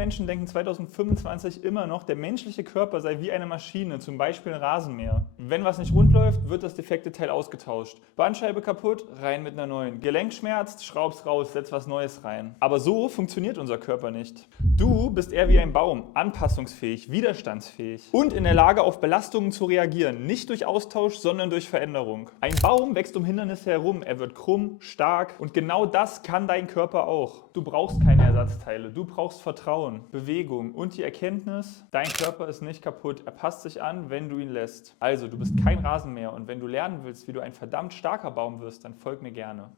Menschen denken 2025 immer noch, der menschliche Körper sei wie eine Maschine, zum Beispiel ein Rasenmäher. Wenn was nicht rund läuft, wird das defekte Teil ausgetauscht. Bandscheibe kaputt, rein mit einer neuen. Gelenk schmerzt, schraub's raus, setz was Neues rein. Aber so funktioniert unser Körper nicht. Du bist eher wie ein Baum, anpassungsfähig, widerstandsfähig und in der Lage, auf Belastungen zu reagieren. Nicht durch Austausch, sondern durch Veränderung. Ein Baum wächst um Hindernisse herum, er wird krumm, stark und genau das kann dein Körper auch. Du brauchst keine Ersatzteile, du brauchst Vertrauen, Bewegung und die Erkenntnis, dein Körper ist nicht kaputt, er passt sich an, wenn du ihn lässt. Also, du bist kein Rasenmäher und wenn du lernen willst, wie du ein verdammt starker Baum wirst, dann folg mir gerne.